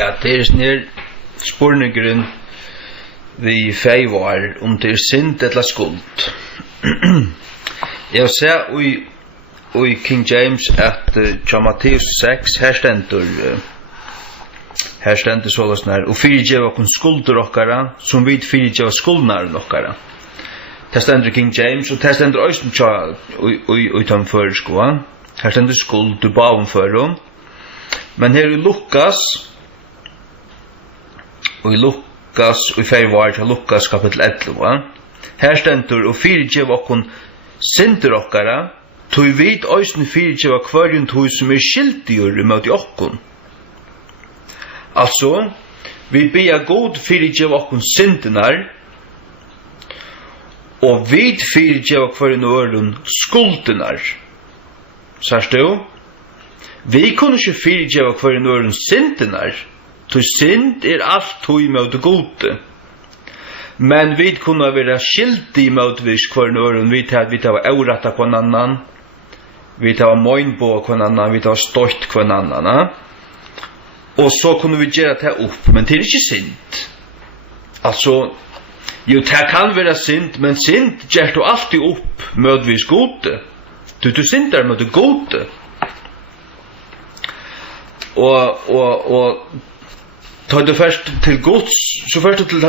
Ja, det er sånn her spurningeren vi feivar det er synd eller skuld. Jeg ser i King James at John Mattheus 6 her stendur således nær og fyrirgeva okkur skulder okkara som vi fyrirgeva skuldnar okkara. Det stendur King James og det stendur òsn i tom føreskoa. Her stendur skuld du bavum førum. Men her i Lukas og i feivar til Lukas kapitel 11. Her stendur og fyrirgeva okkur synder okkara tog vit òsn fyrirgeva kvarjun tog som skyldigur mot okkur. Altså, vi bia god fyrirgeva okkur syndinar og vit fyrirgeva kvarjun øren skuldinar. Sørst du? Vi kunne ikke fyrirgeva kvarjun øren syndinar, til synd alt tog mot gode. Men vi kunne være skyldig mot kvarjun øren, vi tar aurata kvann annan, vi tar moinbo kvann annan, vi tar støyt kvann annan, og så kunne vi gjøre det opp, men det er ikke synd. Altså, jo, det kan være synd, men synd gjør du alltid opp med gode. Du synder med det gode. Og tar du først til gods, så først til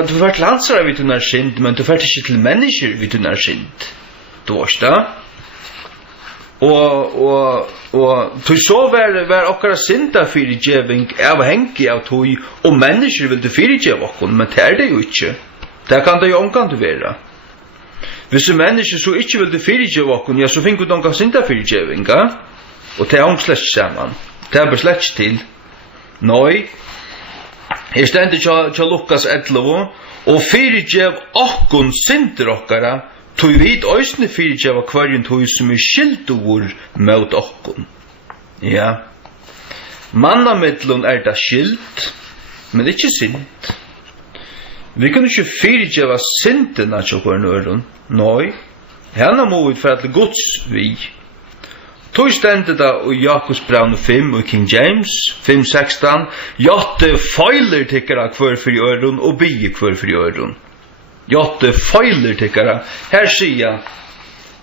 ansvar vi tunnar synd, men du først ikke til mennesker vi tunnar synd. Du varst det. Og tog så var okkara synda fyrirgeving avhengig av tog, og mennesker vil du fyrirgeva okkur, men det er det jo ikke. Det kan det jo omkant være. Hvis du mennesker så ikke vil du fyrirgeva okkur, ja, så finner du noen synda fyrirgeving, og det er omslett saman. Det er beslett til. Nei, jeg stendur til Lukas 11, og fyrirgev okkur synder okkara, tog vit òsne fyrirgeva kvarjun tog som skyldur mot okkur. Ja. Mannamidlun det skyld, men ikkje synd. Vi kunne ikkje fyrirgeva syndina til kvarjun øren. Nei, henne må vi for til Guds vi. Tog stendet da i Jakobs brev 5 og King James 5:16, jatte feiler tikkara kvar for øren og bie kvar for øren. Jatte feiler tikkara. Her sier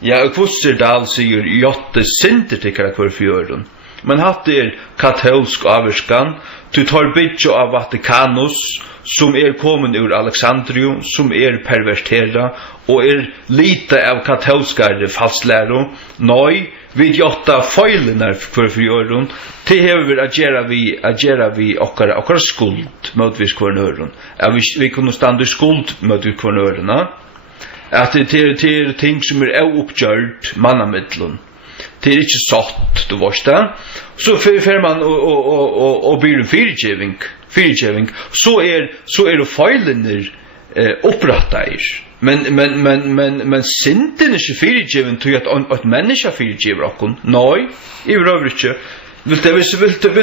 ja, Kvosterdal sier jatte synder tikkara kvar for øren. Men hatt katolsk averskan, du tar bytja av Vatikanus, som kommet ur Alexandrium, som pervertera, og lite av katolskare falslæro. Nei, vi gjotta feilenar for øren, til hever agera vi okkara skuld mot vis kvarn øren. Vi kunne stande skuld mot vis kvarn øren. At det ting som oppgjørt mannamidlun. Det er ikke satt, du varst det. Så fer man og blir en fyrirgeving. Så det feilenar opprattar. Men synden er ikke fyrirgeving til at menneska fyrirgever okkur. Nei, I røver ikke. Vil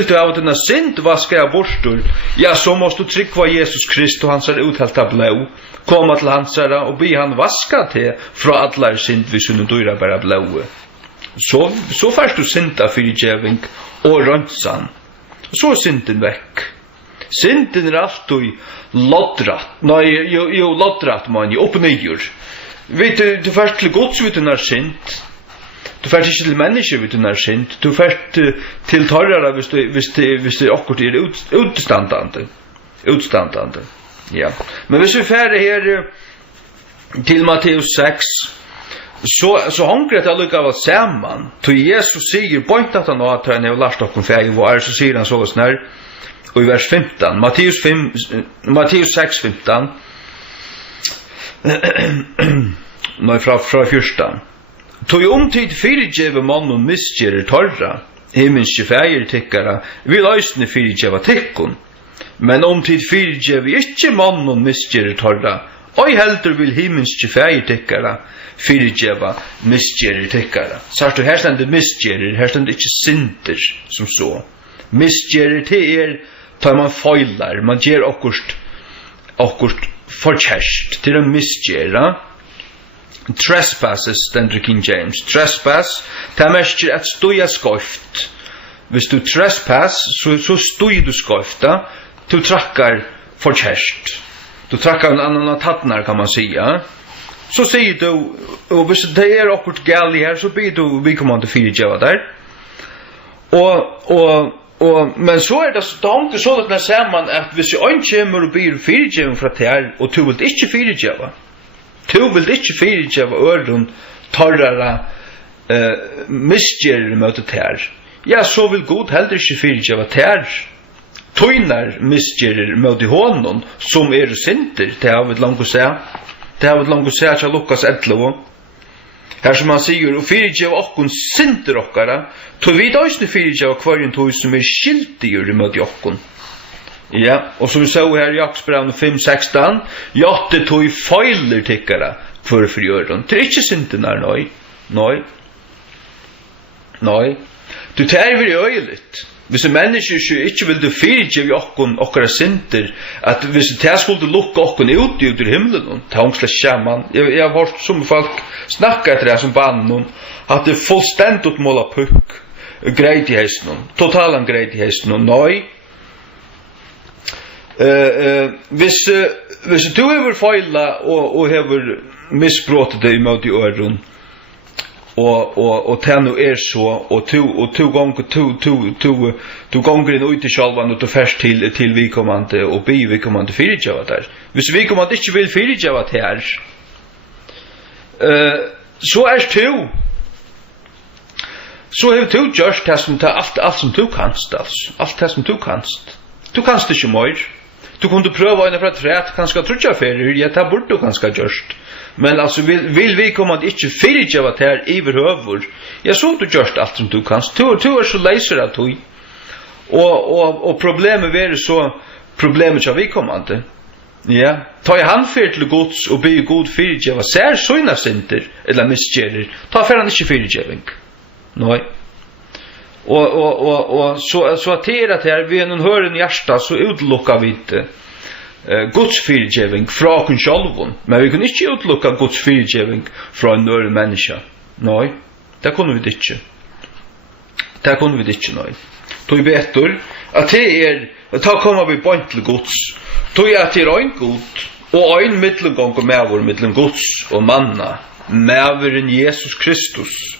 du av denne synd vaska jeg bortur, ja, så måst du trykva Jesus Krist og hans uthelta blå, komma til hans og be han vaska til fra allar synd hvis hun dyra bare blå. Så først du synda fyrirgeving og røntsan. Så synden vekk. Synden alltid loddrat. Nei, jo loddrat man, jo opp og nyer. Du først til gods vid du synd. Du først ikke til mennesker vid du synd. Du først til torrara hvis det akkurat utstandande. Ja. Men hvis vi færre her til Matteus 6, så hongrer det allikevel saman. Til Jesus sier, point at han nå at han har lært okkur fæg, så sier han sånn her, og i vers 15, Matteus 6, 15, nei, fra 14. Tog omtid fyrirgeva mannen misgjerer torra, himmelske fægir tikkara, vil æsne fyrirgeva tikkun, men omtid fyrirgeva ikkje mannen misgjerer torra, og heldur vil himmelske fægir tikkara, fyrirgeva misgjerer tikkara. Sartu her stendur misgjerer, her stendur ikkje synder som så. Misgjerer til tar man feilar, man gjer okkurt forkjærst til å misgjera. Trespasses, stendur King James. Trespass, det merker at stuja skoft. Hvis du trespass, så stuja du skofta. du trackar för kärst. Du trackar en annan tattnar kan man säga. Så säger du, och hvis det är akkurat gal här så blir du vi kommer inte fyra jäva där. Men så är det stångt så att när ser man att hvis jag inte kommer och blir fyra jäva för att det är och du vill inte fyra jäva. Du vill inte fyra jäva öron torrara misger mot det här. Ja, så vill God heller inte fyra jäva det här. Tøynar misgerir mot honom som synder, det har vi långt att säga. Det har vi långt att säga till Lukas 11. Här som han säger, och fyrirgev okkun synder okkara, tog vi døysne fyrirgev kvarjen tog som skyldigur mot okkun. Ja, och som vi såg här i Jakobsbrevet 5:16, jatte tog feiler tikkara för förgören. Det är inte synderna, nej. Du tar vi öjligt. Hvis en menneske ikke vil du fyrirgev okkara synder, at hvis det skulle lukka okkun ut ur himmelen, det ångsla skjerman. Jeg har hørt som folk snakka etter det som banen, at det er fullstendigt måla pukk, greit i hesten, totalan greit i hesten, nei. Hvis du hever feila og hever misbråtet det imot i øren, og tennu så og to gonger inn ut i sjálvan og du fæst til vikommande og bi vikommande fyrirgjava der. Hvis vikommande ikke vil fyrirgjava her, så hever du gjørst det som alt som du kanst, alt det som du kanst. Du kanst ikke mer. Du kunne prøve en fra træt, kanskje trutja ferier, ja, det burde du kanskje gjørst. Men alltså vill vi komma att inte fyrirgeva det här överhuvud. Jag såg du gjort allt som du kan. Du är så läser att du. Och problemet är så problemet jag vi kommer inte. Ja, ta han för till Guds och be god fyrirgeva. Ser såna synder eller misgerir. Ta för han inte fyrirgeving. Nej. Och så att det här vi någon hör en hjärta så utlockar vi inte. Guds fyrirgeving fra okkur sjálvum, men vi kan ikke utlukka Guds fyrirgeving fra en øren menneske. Nei, det kunne vi ikke. Det kunne vi ikke, nei. Tog betur at det ta kommer vi bort til Guds. Tog at det ein god, og ein middelgång og mævur middelen Guds og manna, mævuren Jesus Kristus.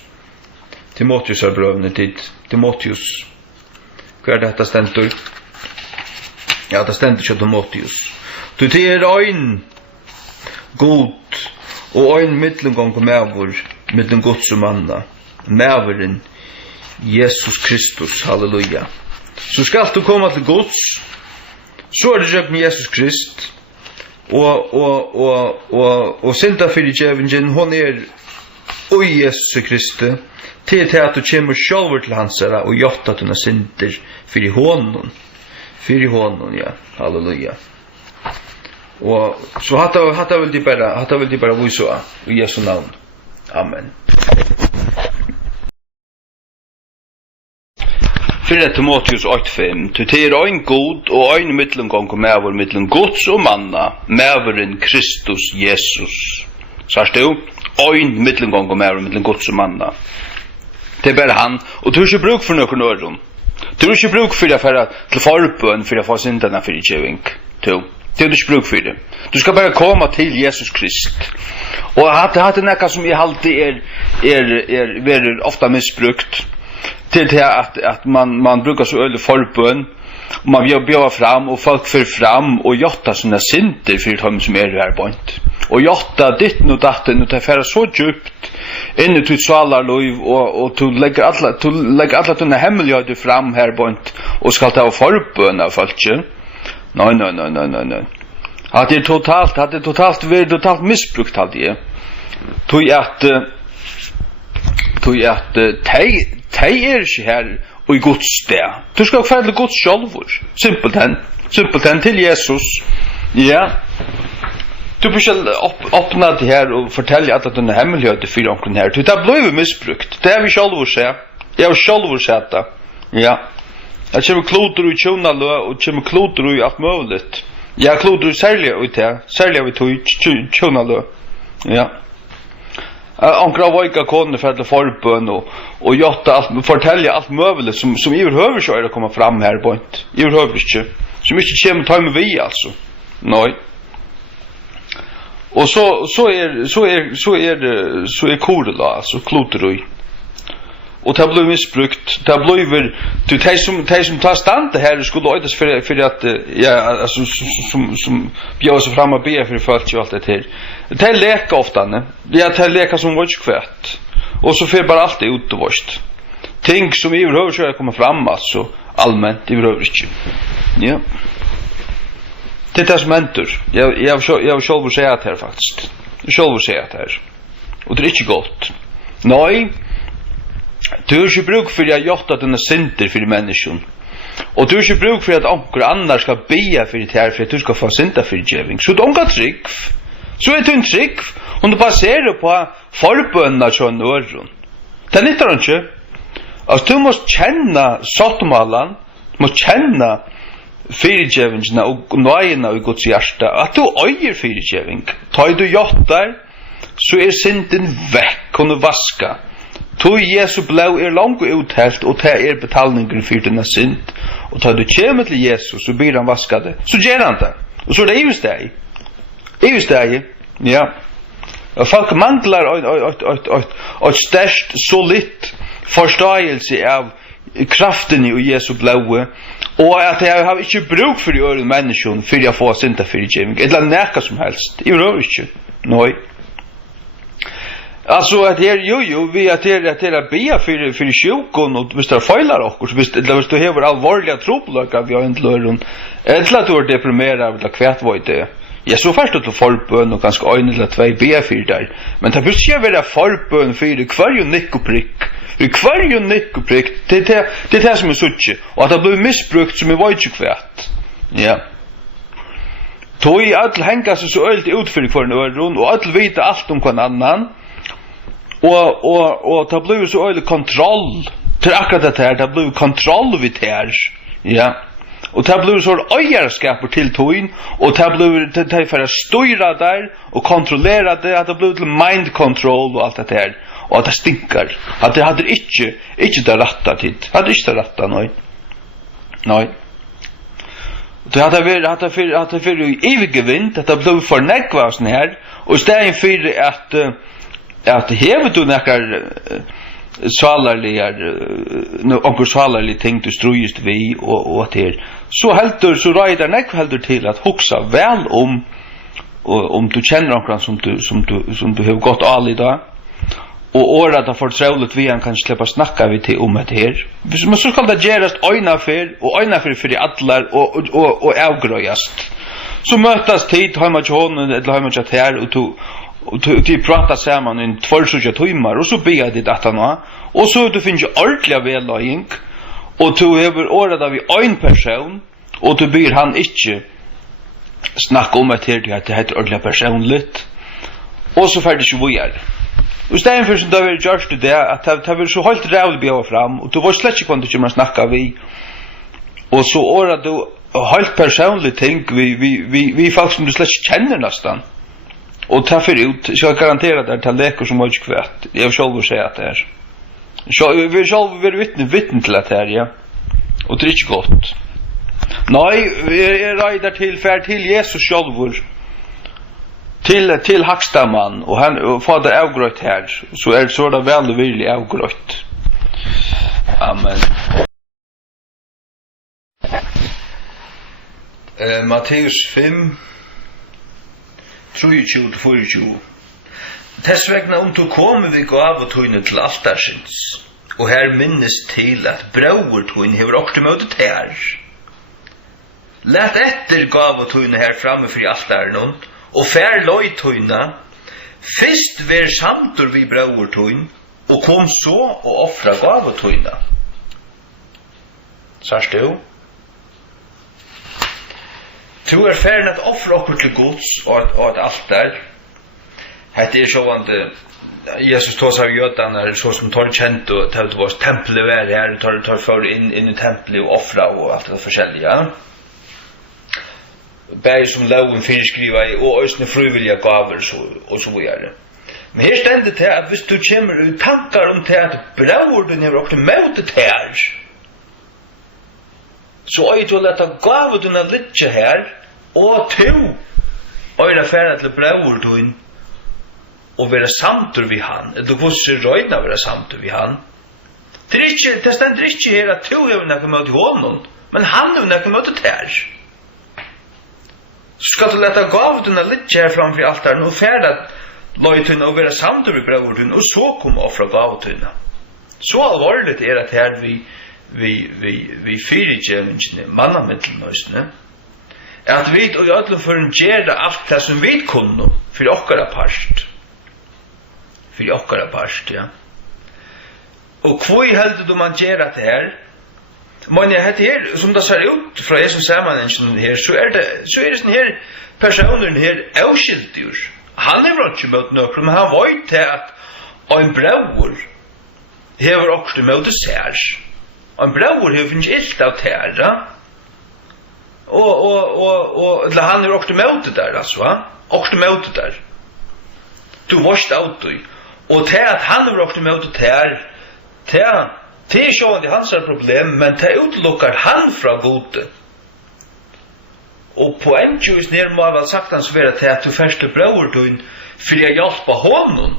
Timotheus har brøvne tid. Timotheus. Hva dette stendur? Ja, det stendur ikke Timotheus. Du det ein god og ein middelgång og mævur middelen Guds og manna, mævuren Jesus Kristus, halleluja. Så skal du komma til Guds, så det jøgn Jesus Krist, og synda fyrir djevingen, hon og Jesus Kristi, til at du kommer sjálfur til hansara, og jotta tunna synder fyrir honom, ja, halleluja. Og så hatta vil de bara vise i Jesu navn. Amen. 4 Timotheus 8:5. Du er ein god og ein middelgång og mævur middelen Guds og manna, mævuren Kristus Jesus. Sars du? Ein middelgång og mævur middelen Guds og manna. Det er bare han, og du har ikke bruk for noen øren. Du har ikke bruk for det til forbøn for å få syndene for utgjøving. Det har du ikke bruk for det. Du skal bare komme til Jesus Krist. Og det er noe som jeg alltid er ofte misbrukt. Til at man brukar så øyelig forbøn, og man bjør fram, og folk fører fram, og jotta sånne synder for dem som her bort. Og jotta ditt og datten, og det fer så djupt inne til svalarløyv, og du legger alle denne hemmeligheter fram her bort, og skal ta forbøn av folk. Nei. Det er totalt misbrukt alt det. Tog at tei ikke her og i Guds sted. Du skal fære til Guds sjálfur. Simpelthen til Jesus. Ja. Du bør ikke åpne det her og fortelle at denne hemmeligheter for omkring her. Det blir misbrukt. Det har vi sjálfur sett. Jeg har sjálfur sett det. Ja. Jeg kommer kloder i tjonalø og kommer kloder i alt muligt. Jeg kloder særlig ut her. Særlig av i tjonalø. Ja. Ankra voika kone for at forbøn og jotta alt, fortelja alt møvelig som i overhøver så er det kommet fram her på. I overhøver ikke. som inte kommer ta med vi alltså. Nej. Och så är korla alltså kloteroj. Och det blir missbrukt. Det blir du de som tar stand det här skulle ödas för att ja alltså som bjöd sig fram och be för folk och allt det här. Det leka ofta ne. Det leka som var kvärt. Och så för bara allt ut och vart. Ting som i överhuvud kommer fram alltså allmänt i överhuvud inte. Ja. Det är som mentor. Jag själv säga att här faktiskt. Jag själv säga att här. Och det är inte gott. Nej. Du har inte bruk för att göra dina synder för människan. Och du har inte bruk för att onkel annar ska be för det här för att du ska få synda för givning. Så du onkel trygg. Så är du en trygg. Om du baserar på förbönnar från öron. Det nyttar inte. Alltså du måste känna sattmalan. Du måste känna fyrirgevingina og nøyina i Guds hjärta. At du øyer fyrirgeving. Ta du jottar, så synden vekk, kunne vaska. Tu Jesu blau langt uthelt, og det betalningen for denne synd. Og ta du kommer til Jesus, så blir han vaska det. Så gjør han det. Og så er det evig steg. Ja. Og folk manglar et størst, solidt forståelse av kraften i Jesu blaue, og at jeg har ikke bruk for de øvrige menneskene for jeg får synda for i givning, eller nækka som helst. Jeg rør ikke. Nei. Altså, at her, vi at her bia for sjukon, og hvis det feilar okkur, hvis du hever alvorliga tropeløkka vi har en til øren, eller at du er deprimera, eller kvært var det. Ja, så først at du forbøn, og ganske øyne eller tvei bia for der, men det bør ikke være forbøn for hver jo nikk og prikk. Hver jo nikk og prikk, det er det som er suttje, og at det blir misbrukt som er veit ikke kvært. Ja. Tog all henga seg så øylt ut for hver øren, og all vite alt om hver annan, og det blir så øylig kontroll til akkurat dette her, det blir kontroll vidt her, ja, og det blir så øyerskaper til togin, og det blir for å styra der, og kontrollera det, at det blir til mind control og alt dette her, og at det stinker, at det hadde ikke det rattet tid, hadde ikke det rattet, nei. Det hadde vært for eviggevind, at det ble for negva sånn her, og i stedet for at hever du nekkar salarlige ting du strujist vi og at her, så reider nekva heldur til at hoksa vel om du kjenner omkran som du har gått all i dag, og året har fortraulet vi han kan slippe snakka vi til om et her. Men så skal det gjerast øynafer, og øynafer for de atlar, og avgrøyast. Så møtas tid, heima til hånden, eller heima til her, og de pratar saman i 2-3 timmar, og så ber de dette nå, og så du finner ordentlig velløying, og du hever året av en person, og du ber han ikke snakka om et her, det heter ordentlig personligt, og så ferdig ikke vi Og i stedet for som det har gjort det, at det har vært så holdt rævlig bjør fram, og du var slett ikke kvant ikke snakka vi, og så året du holdt personlige ting, vi folk som du slett ikke kjenner nesten, og ta för ut ska garantera där till lekor som var inte kvärt. Jag själv vill säga att det är. Så vi själv vill vittna till att det är, ja. Och det är inte gott. Nej, vi är rädda till Jesus själv. Till Hackstaman och han fader avgrött här. Så är det så där väl och virkelig avgrött. Amen. Matteus 5 23-24. Tess vegna du kommer vi gav og tøyne til altarsins, og her minnes til at brauer tøyne hever okte møtet her. Læt etter gav og tøyne her framme for altaren, og fær løy tøyne, fyrst ver samtur vi brauer tøyne, og kom så og offra gav og tøyne. Sars du? Tu færn at offra okkur til Guds og at altar. Hette sånn Jesus tås av jødene, så som tar kjent og tar til vårt tempel vær her, tar for inn i tempelet og offra og alt det forskjellige. Bæg som loven finskriva i, og østene frivillige gaver og så videre. Men her stender det at hvis du kommer ut tankar om det at brauer du never okkur møtet her, så er du leta gavuduna litja her, og to, øyra færa til braurduin, og vera samtur vi han, eller hvordan røyna vera samtur vi han. Det stender ikke her at to hever nekka møte honom, men han hever nekka møte ter. Så skal du leta gavuduna litja her framfor altaren, og færa løytuna og vera samtur vi braurduin, og så kom offra gavuduna. Så alvorligt er at her vi fyrirgjevingene, mannamiddelmøysene, at vi og i öllum fyrir gjerra alt det som vi kunne fyrir okkara part. Fyrir okkara part, ja. Og hvor heldur du man gjerra det her? Men jeg heter her, som det ser ut fra Jesus sammenhengen her, så er det sånn her personen her avskildur. Han er ikke møtt nøkker, men han vet til at en braur hever okkur møte sær. En braur hever ikke ilt av tæra. Og han er okkur møte der, altså. Okkur møte der. Du varst av du. Og til at han er okkur møte tær, det er ikke hans problem, men det utlukkar han fra gode. Og poenget nere må jeg vel sagt hans være til at du første braur du for jeg hjelpa honom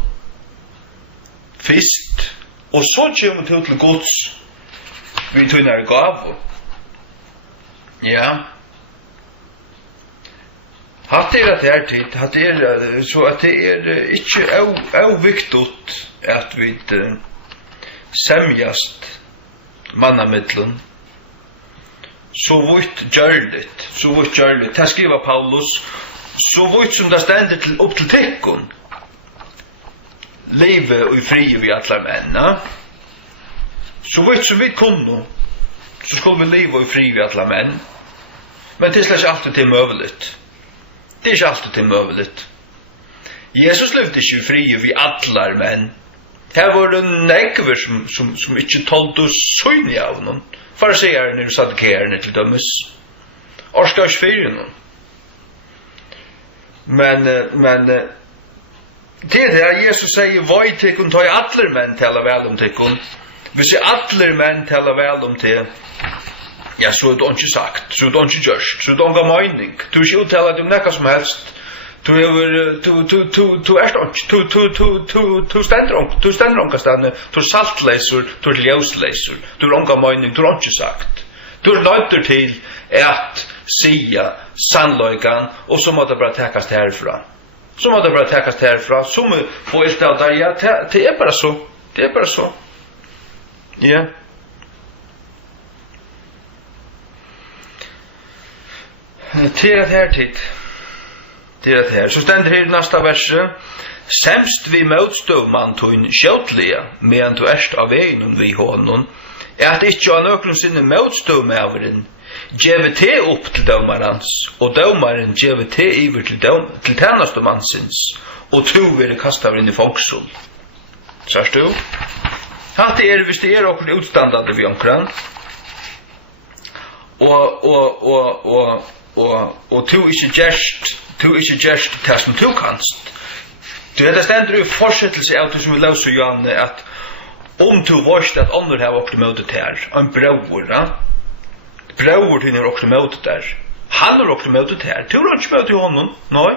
først, og så kommer du til gods vi tunner gav. Ja. Hatt at det er tid, hatt så at det er ikke avviktot at vi semjast mannamidlen så vidt gjørligt, det skriver Paulus, så vidt som det stender til opp til tekkun, leve og frie vi atler menna, så vidt som vi kunne, så skulle vi leve og frie vi atler menn, men det er ikke alltid til møveligt. Det er ikke alltid til møveligt. Jesus levde ikke frie vi atler menn. Her var det nekver som ikke tolte søgn av noen. Fariseerne og saddukeerne til dømes. Orskars fyrir noen. Men det er det Jesus sier, «Voi tikkun, ta i atler menn tala vel om tikkun». Hvis jeg atler menn tala vel om til, ja, så er det ikke sagt, så er det ikke gjørst, så er det ikke mening. Du er ikke uttala om nekka som helst. Du stender onka stedne, du er saltleisur, du er ljósleisur, du er onka mening, du er ikke sagt. Du er nøyder til at sia sannløygan, og så må det bare tekast herfra. Så må få ilt av der, ja, det er bare så. Ja. Det er her tid. Så stender her i næsta verset, semst vi møtstøv man tøyn skjøtlige, medan du erst av veien vi hånden, at ikkje av nøkron sinne møtstøv med avren, gjeve te opp til dømarans, og dømaren gjeve te iver til tjenestemansins, og to vil kaste av inn i fångsel. Sørst du? Hatt hvis det er okkur utstandade vi omkran, og to ikke gjerst det som to kanst. Du vet, det stender i fortsettelse av det som vi løser Johanne, at om to varst at andre har okkur møtet her, en braur, braur til er okkur møtet der. Han har okkur møtet her. Du har ikke møtet honom, nei.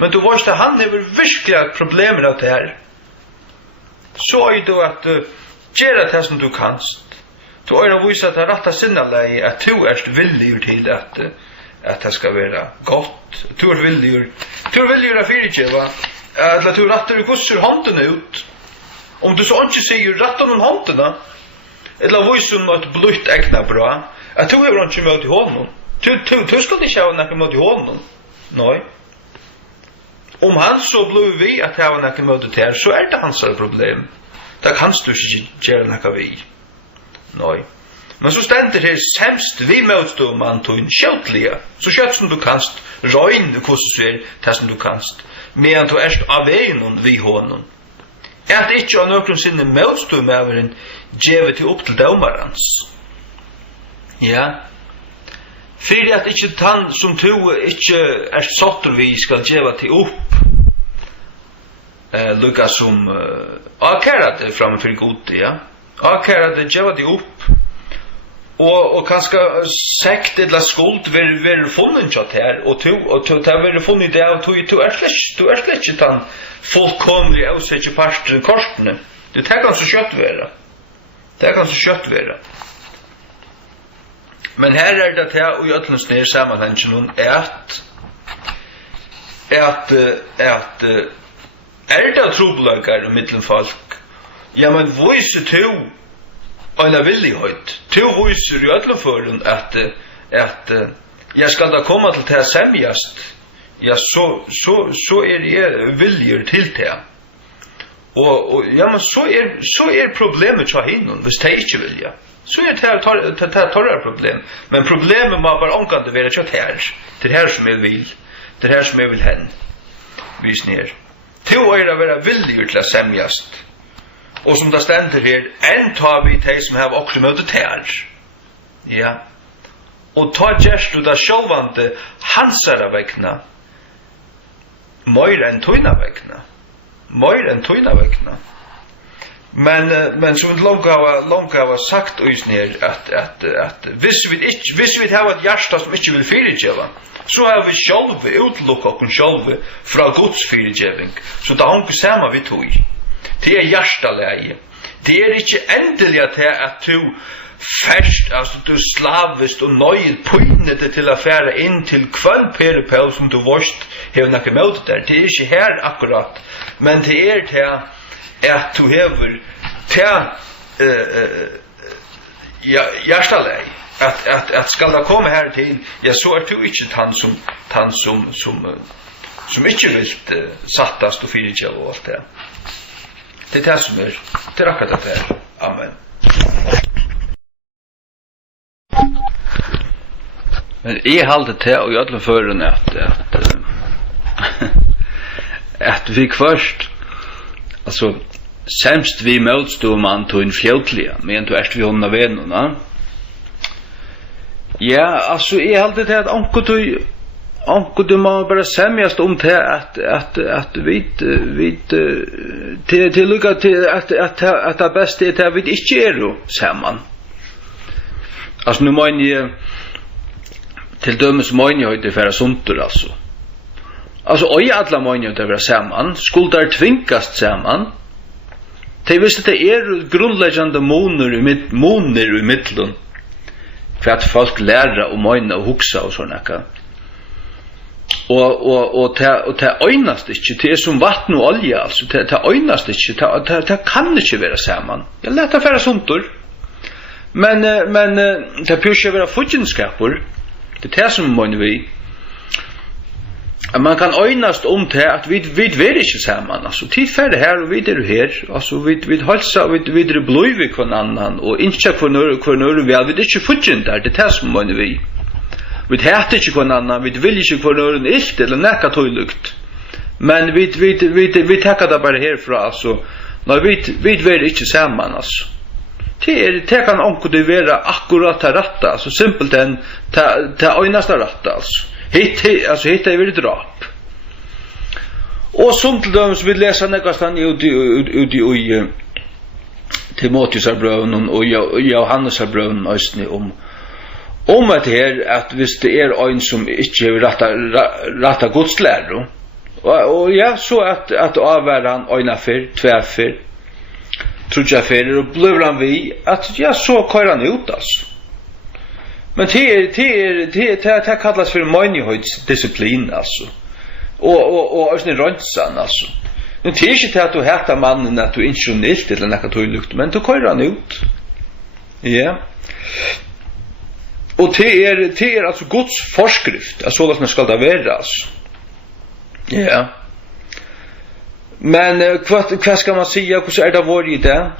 Men du varst at han har virkelig problemer av det her. Så er det at gjøre det som du kanst. Du er å vise at det rette sinnelei at du er villig til at det skal være godt. Du er villig å fyrirgjeva, eller du retter gusser håndene ut. Om du så ikke sier retter noen håndene, eller vise noe blutt egna bra, at du har ikke møtt i hånden. Du skal ikke ha noe møtt i hånden. Nei. Om han så blir vi at han har noe møtt her, så er det hans problem. Da kan du ikke gjøre noe vi. Nei. Men så stender det semst vi møtstå man tøyn skjøtlige, så skjøtt som du kanst, røyn hvordan det som du kanst, medan du erst av veien vi hånden. At ikke av nøkron sinne møtstå med averen djeve til opp til dømarans. Ja. Fyrir at ikke tann som du ikke erst sotter vi skal djeve til opp, lukka som akkæra det framfor god, ja. Akkæra det djeve til opp, och kanske sekt eller skuld ver funnen chat här och to ta ver funnet det och to är slächt han fullkomlig aussätte pastor korten. Det tar ganska kött vara. Det kan så kött vara. Men här är det här och jag tror det sammanhangen att det troblagar i mittenfolk. Ja men voice to Alla villighet. To visar ju alla för att jag ska da komma till det sämjast. Ja så är det viljer till det. Och ja men så är problemet så hinnon, hvis det inte vilja. Så är det torra problem. Men problemet må bara omkande vara kött här. Det här som jag vill. Det här som jag vill hen. Vis ner. To är det vara viljer till att sämjast. Och som det ständer här, en tar vi de som har också mötet här. Ja. Och ta gest och det självande hansara vägna. Mer än tøyna vägna. Mer än tøyna vägna. Men som vi långt har sagt oss ner att hvis vi har ett hjärta som inte vill fyrirgeva, så har vi själva utlukka och själva från Guds fyrirgeving. Så det har inte samma vi tog. Det är hjärtaläge. Det är inte ändliga till att du färst, alltså du slavist och nöjd pojnet till att fära in till kväll peripel som du vorst har något emot där. Det är inte här akkurat. Men det är till att du har hjärtaläge. Att ska det komma här till, ja så är du inte han som inte vill sattast och fyrirtja och allt det. Det är det som är till akkurat det här. Amen. Men jag håller det och jag för att vi först alltså sämst vi motstår man till en fjällkliga men du är vi honna vännerna. Ja, alltså jag håller det att Onko du må bara sämjast om det att vi till lukka till att det bästa är att vi inte är då samman. Alltså nu menar jag till dömes menar jag det för suntur alltså. Alltså oj alla menar det vara samman, skuldar tvinkast samman. Det visst det är grundläggande moner i mitten. För att folk lära och meina och huxa och såna kan. Och det ögnast inte, det är som vatten och olja, alltså det ögnast inte, det kan inte vara samman. Jag lät det vara suntur. Men det pyrkar vara fudgenskapur, det är det som man vi. Man kan ögnast om det att vi är inte samman, alltså tid färre här och vi är här, alltså vi halsa, vi är blöjvi kvann annan och inte kvann vi är inte fudgen där, det är det som man vi. Vi heter inte kvann annan, vi vill inte kvann ören ilt eller näka tøylukt. Men vi tackar det bara härifrån, alltså. När vi är inte samman, alltså. Det kan onko det vara akkurat rätta, alltså simpelt den ta öjnasta rätta, alltså. Hitta är väldigt drap. Och som till dem som vill läsa nästan ut i Timoteusbrevn och Johannesbrevn östni om att här att visst det är en som inte rätta Guds läro och ja så att avvärda han ena för tvärför trutja för och blev han vi att ja så kör han ut alltså. Men det kallas för möndighetsdisciplin alltså. Och ösnen rönsan alltså. Nu det är inte att du hatar mannen att du inte är nilt eller något tøylukt, men du kör han ut. Ja. Och det är alltså Guds forskrift, alltså vad som ska det vara alltså. Ja. Men vad ska man säga, hur är det var i det?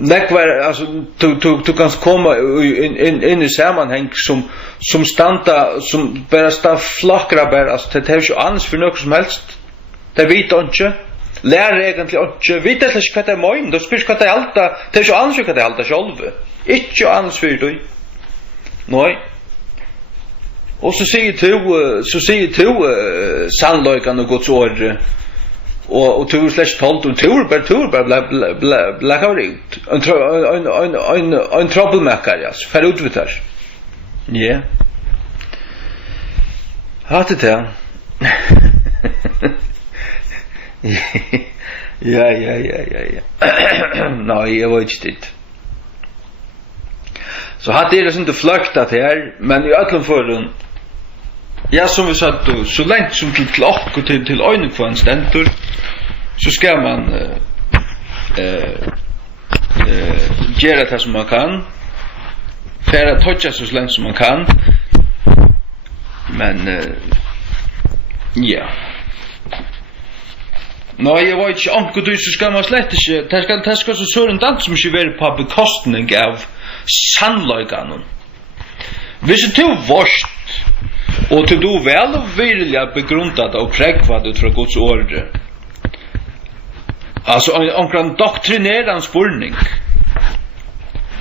Nekvar alltså du kan komma in i sammanhang som standa som bara sta flackra bara alltså det är ju annars för något som helst. Det vet inte. Lär egentligen inte. Vet det inte vad det är men då spyr ska det allt. Det är ju annars vad det allt själv. Inte annars för dig. Nej. Och så säger du sannolikan och Guds ord och tur slash tolt och tur bara blackout ut en troublemaker ja för utvitar ja hade det ja nej jag vet inte så hade det inte flyktat här men i öllum förun ja som vi sa då så länge som till klock och till ögon stendur så ska man göra det som man kan för att toucha så länge som man kan men ja nej jag vet inte om du så ska man slett inte det ska så sån dans som inte vara på bekostning av sannolikan hvis du vorst och du väl vilja begrundat och prägvat ut från Guds ord alltså en doktrinerande spurning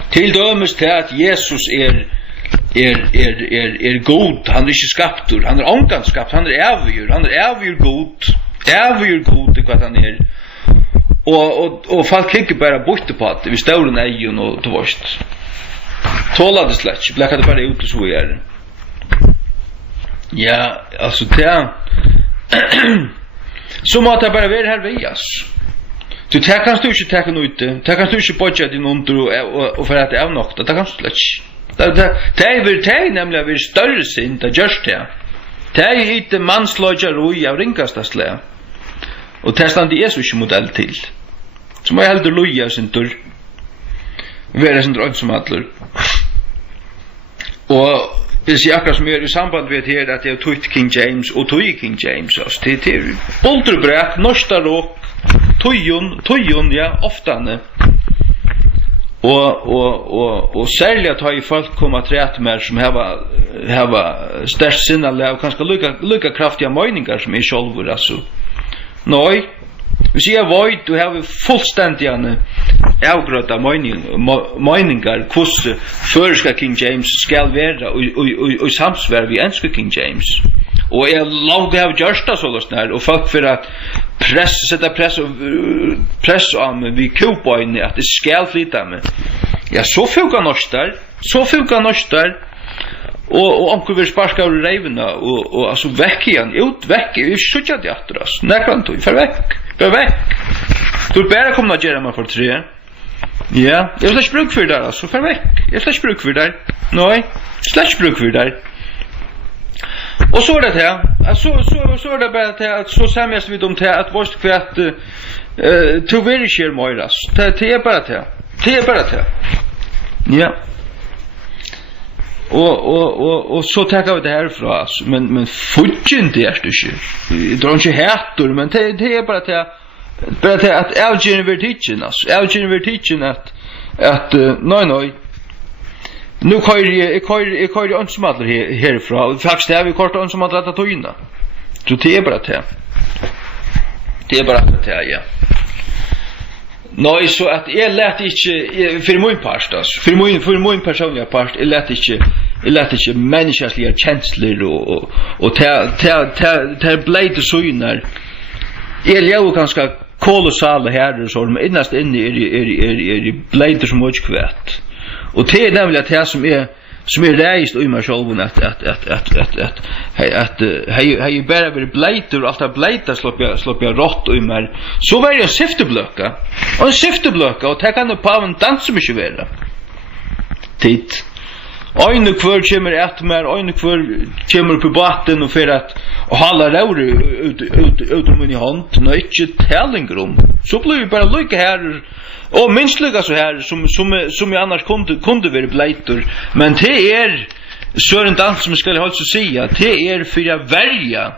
till dömes till att Jesus är god han är inte skaptur han är ongan skapt han är evig god vad han är och folk kickar bara bort på att vi står en egen och du vorst tålade slätt bläckade bara ut och så är ja alltså det så måste jag bara vara här vias du tar kanst du inte ta ut det kan du inte budget din under och för att det är nog det kan slätt det vill nämligen vi större synd det just det är inte manslöjare av ringasta slä och testan det är så inte modell till som jag heldur loja sin tur vara sin dröm som allar och det ser akkurat som i samband med det att jag tog King James och tog King James alltså det är bolterbräck norsta rock tojon ja ofta och särskilt har ju folk komma till rätt med som har störst sinne och kanske lika kraftiga meningar som är själva alltså nej vi ser vad du har fullständiga avgröta meningar hur förska King James ska vara och samsvar vi önskar King James och jag långt har gjort det så där och folk för att sätta press om vi kupa in att det ska flytta med ja så funkar något där och onkel vill sparka ur revna och alltså väck igen ut så tjat jag attras när kan du för väck du bara komma att göra mig för 3 ja jag ska spruk för där alltså för väck jag ska spruk för där nej spruk för där och så är det här så är det bara att så samlas vi till att vårt kvart to very share moiras det är bara det ja och så tackar vi det här för oss men fudgen det är det drar inte härtor men det är bara det att Algin vill teachen att nej nu kör jag ansmadlar härifrån faktiskt det vi kort ansmadlar att ta in så det är bara det ja nej så att jag lät inte för min part alltså för min personliga part jag lät inte mänskliga känslor och ta blade syner jag lever ganska kolossala herrar som innast inne är blade som mycket kvätt och det är nämligen det som är reist i mig själv att hej bara vill blade och allt blade slopp jag rått i mig så var det en syfteblöka och det kan på en dans mycket vara titt Ein kvör kommer ett mer ein kvör kommer på båten och för att hålla rör ut om i hand när inte tällingrum så blir det bara lika här och minst lika så här som jag annars kunde vara blejtor men det är så en dans som ska hålla så säga det är för att välja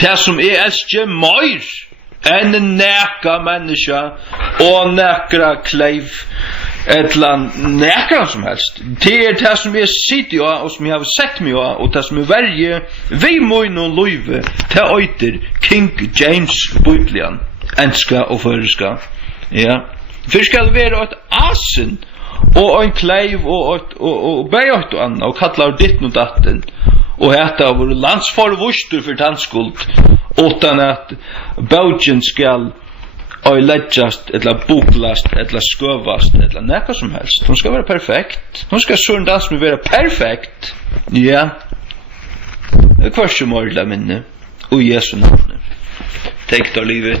det som är älskar mer en näka människa och näkra kleiv ett land näka som helst det är det som är sitter och som jag har sett mig och det som är varje vi måste och löve till öter King James Biblian enska och förska ja för ska det vara ett asen och en kleiv och bejat och anna och kallar ditt och datten och äta vår landsforvustur för tandskuld utan att bogen skall öjläggas eller buklast eller skövast eller näka som helst. Hon ska vara perfekt. Hon ska sundas med vara perfekt. Ja. Det kvar som ordla minne. Och Jesu namn. Take the livet.